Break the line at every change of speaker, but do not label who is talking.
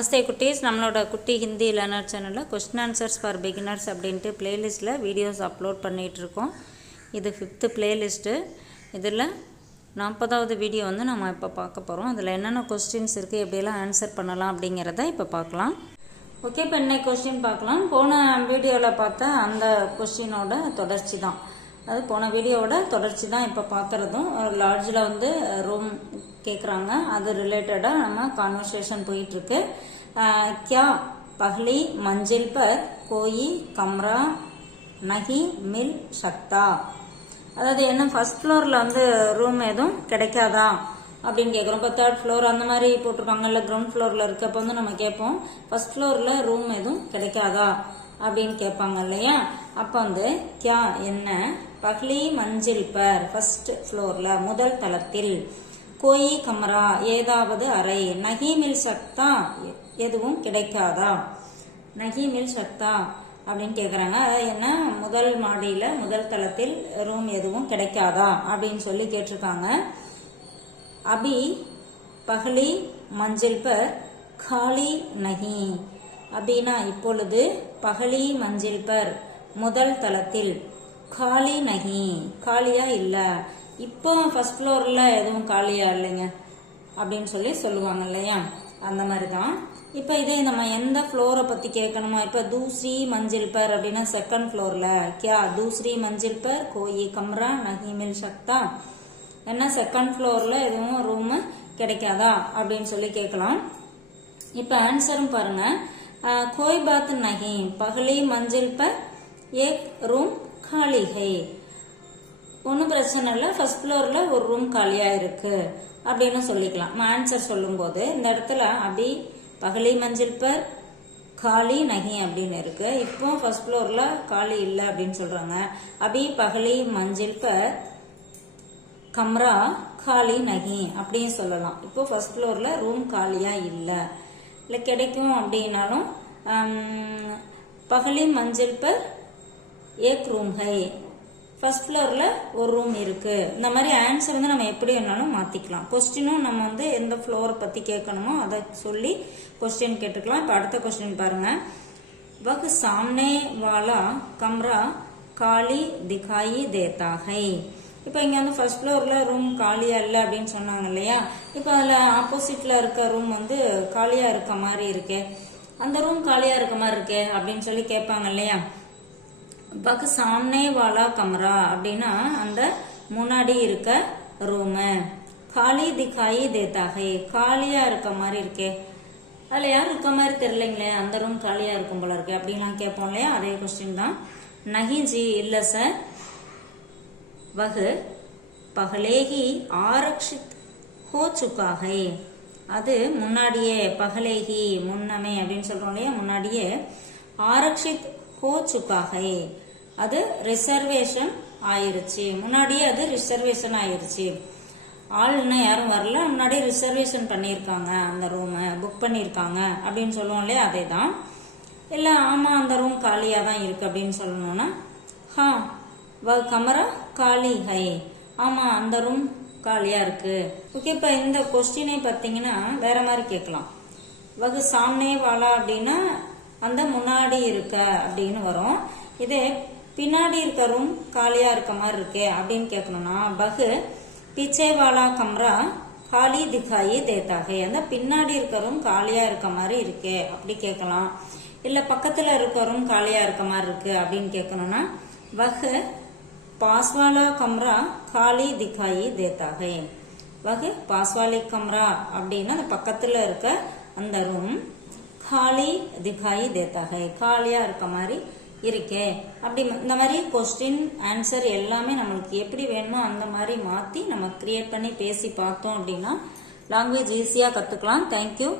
நமஸ்தே குட்டீஸ். நம்மளோட குட்டி ஹிந்தி லேர்னர் சேனலில் கொஸ்டின் ஆன்சர்ஸ் ஃபார் பிகினர்ஸ் அப்படின்ட்டு பிளேலிஸ்ட்டில் வீடியோஸ் அப்லோட் பண்ணிகிட்ருக்கோம் இது ஃபிஃப்த்து பிளேலிஸ்ட்டு இதில் நாற்பதாவது வீடியோ வந்து நம்ம இப்போ பார்க்க போகிறோம் அதில் என்னென்ன கொஸ்டின்ஸ் இருக்குது எப்படியெல்லாம் ஆன்சர் பண்ணலாம் அப்படிங்கிறத இப்போ பார்க்கலாம். ஓகே இப்போ இன்னைக்கு கொஸ்டின் பார்க்கலாம்? போன வீடியோவில் பார்த்த அந்த கொஸ்டினோட தொடர்ச்சி தான். அது போன வீடியோவோட தொடர்ச்சி தான் இப்போ பார்க்குறதும் லாட்ஜில் வந்து ரூம் கேட்குறாங்க அது ரிலேட்டடாக நம்ம கான்வர்சேஷன் போயிட்டுருக்கு. கியா பஹ்லி மஞ்சில் பர் கோயி கம்ரா நகி மில் சக்தா அதாவது என்ன ஃபர்ஸ்ட் ஃப்ளோரில் வந்து ரூம் எதுவும் கிடைக்காதா? அப்படின்னு கேட்குறோம் இப்போ தேர்ட் ஃப்ளோர் அந்த மாதிரி போட்டிருக்காங்கல்ல கிரவுண்ட் ஃப்ளோரில் இருக்கப்போ வந்து நம்ம கேட்போம். ஃபர்ஸ்ட் ஃப்ளோரில் ரூம் எதுவும் கிடைக்காதா? அப்படின்னு கேட்பாங்க இல்லையா? அப்போ வந்து கியா என்ன? பஹ்லி மஞ்சில் பர் ஃபர்ஸ்ட் ஃப்ளோரில் முதல் தளத்தில். கோயி கமரா ஏதாவது அறை. நகி மில் சக்தா எதுவும் கிடைக்காதா? நகி மில் சக்தா அப்படின்னு கேட்குறாங்க அதாவது என்ன? முதல் மாடியில் முதல் தளத்தில் ரூம் எதுவும் கிடைக்காதா? அப்படின்னு சொல்லி கேட்டிருக்காங்க. அபி பஹ்லி மஞ்சள் பர் காலி நகி அப்படின்னா இப்பொழுது பகலி மஞ்சள் பர் முதல் தளத்தில். காலி நகி காலியா இல்லை. இப்போ ஃபர்ஸ்ட் ஃப்ளோரில் எதுவும் காலியா இல்லைங்க. அப்படின்னு சொல்லி சொல்லுவாங்க இல்லையா? அந்த மாதிரி தான் இப்போ இதே நம்ம எந்த ஃப்ளோரை பற்றி கேட்கணுமோ? இப்போ தூஸ்ரி மஞ்சள் பர் அப்படின்னா செகண்ட் ஃப்ளோரில் கியா? தூஸ்ரி மஞ்சள் பர் கோயி கம்ரா நஹிமில் சக்தா. என்ன? செகண்ட் ஃப்ளோரில் எதுவும் ரூமு கிடைக்காதா? அப்படின்னு சொல்லி கேட்கலாம். இப்போ ஆன்சரும் பாருங்கள் கோய் பாத் நகி பகலி மஞ்சள் பர் ஏக் ரூம் காலி ஒன்றும் பிரச்சனை இல்லை. ஃபர்ஸ்ட் ஃப்ளோரில் ஒரு ரூம் காலியாக இருக்குது அப்படின்னு சொல்லிக்கலாம். நம்ம ஆன்சர் சொல்லும்போது இந்த இடத்துல அபி பகலி மஞ்சள் பர் காலி நகி அப்படின்னு இருக்கு. இப்போ ஃபர்ஸ்ட் ஃப்ளோரில் காலி இல்லை அப்படின்னு சொல்கிறாங்க அபி பகலி மஞ்சள் பர் கம்ரா காலி நகி அப்படின்னு சொல்லலாம். இப்போ ஃபர்ஸ்ட் ஃப்ளோரில் ரூம் காலியாக இல்லை. இல்லை கிடைக்கும் அப்படின்னாலும் பகலி மஞ்சள் பர் ஏக் ரூம் ஹை. ஃபர்ஸ்ட் ஃப்ளோரில் ஒரு ரூம் இருக்குது இந்த மாதிரி ஆன்சர் வந்து நம்ம எப்படி வேணாலும் மாற்றிக்கலாம் கொஸ்டினும் நம்ம வந்து எந்த ஃப்ளோரை பற்றி கேட்கணுமோ அதை சொல்லி கொஸ்டின் கேட்டுக்கலாம். இப்போ அடுத்த கொஸ்டின் பாருங்கள் வகு சாம்னே வாலா கம்ரா காலி திகாயி தேதா ஹை. இப்போ இங்கே வந்து ஃபர்ஸ்ட் ஃப்ளோரில் ரூம் காலியாக இல்லை அப்படின்னு சொன்னாங்க இல்லையா? இப்போ அதில் ஆப்போசிட்டில் இருக்க ரூம் வந்து காலியாக இருக்க மாதிரி இருக்கே. அந்த ரூம் காலியாக இருக்க மாதிரி இருக்கே அப்படின்னு சொல்லி கேட்பாங்க இல்லையா? பக் சாம்னே வாலா கமரா அப்படின்னா அந்த முன்னாடி இருக்க ரூமு காலி திகாயி தேத்தாகை காலியாக இருக்க மாதிரி இருக்கே. அதில் யாரும் இருக்க மாதிரி தெரியலைங்களே அந்த ரூம் காலியாக இருக்கும் போல இருக்கு அப்படின்லாம் கேட்போம் இல்லையா? அதே கொஸ்டின் தான். நகிஞ்சி இல்லை சார் வகு பகலேகி ஆரக்ஷித் ஹோ சுக்காகை அது முன்னாடியே பகலேகி முன்னமே அப்படின்னு சொல்கிறோம் இல்லையா? முன்னாடியே ஆரக்ஷித் ஹோ சுக்காகை அது ரிசர்வேஷன் ஆயிருச்சு. முன்னாடியே அது ரிசர்வேஷன் ஆயிருச்சு. ஆள் இன்னும் யாரும் வரல. முன்னாடி ரிசர்வேஷன் பண்ணியிருக்காங்க அந்த ரூமை புக் பண்ணியிருக்காங்க அப்படின்னு சொல்லுவோம் இல்லையா? அதே தான் இல்லை ஆமாம் அந்த ரூம் காலியாக தான் இருக்குது அப்படின்னு சொல்லணும்னா ஹா வ கமரா காலி ஹை. ஆமாம் அந்த ரூம் காலியாக இருக்குது ஓகே இப்போ இந்த கொஸ்டினை பார்த்தீங்கன்னா வேற மாதிரி கேட்கலாம். வகு சாம்னே வாழா அப்படின்னா அந்த முன்னாடி இருக்க அப்படின்னு வரும். இதே பின்னாடி இருக்க ரூம் காலியாக இருக்க மாதிரி இருக்கே அப்படின்னு கேட்கணும்னா பகு பிச்சே வாலா கம்ரா காலி திகாயி தேத்தாகே. அந்த பின்னாடி இருக்க ரூம் காலியாக இருக்க மாதிரி இருக்கே அப்படி கேட்கலாம். இல்லை பக்கத்தில் இருக்க ரூம் காலியாக இருக்க மாதிரி இருக்குது அப்படின்னு கேட்கணும்னா வகு பாஸ்வாலா கம்ரா காலி திகாயி தேத்தாகே வகு பாஸ்வாலி கம்ரா அப்படின்னா அந்த பக்கத்துல இருக்க அந்த ரூம் காலி திகாயி தேத்தா ஹை காலியா இருக்க மாதிரி இருக்கே. அப்படி இந்த மாதிரி கொஸ்டின் ஆன்சர் எல்லாமே நம்மளுக்கு எப்படி வேணுமோ அந்த மாதிரி மாற்றி நம்ம கிரியேட் பண்ணி பேசி பார்த்தோம் அப்படின்னா லாங்குவேஜ் ஈஸியாக கற்றுக்கலாம் தேங்க்யூ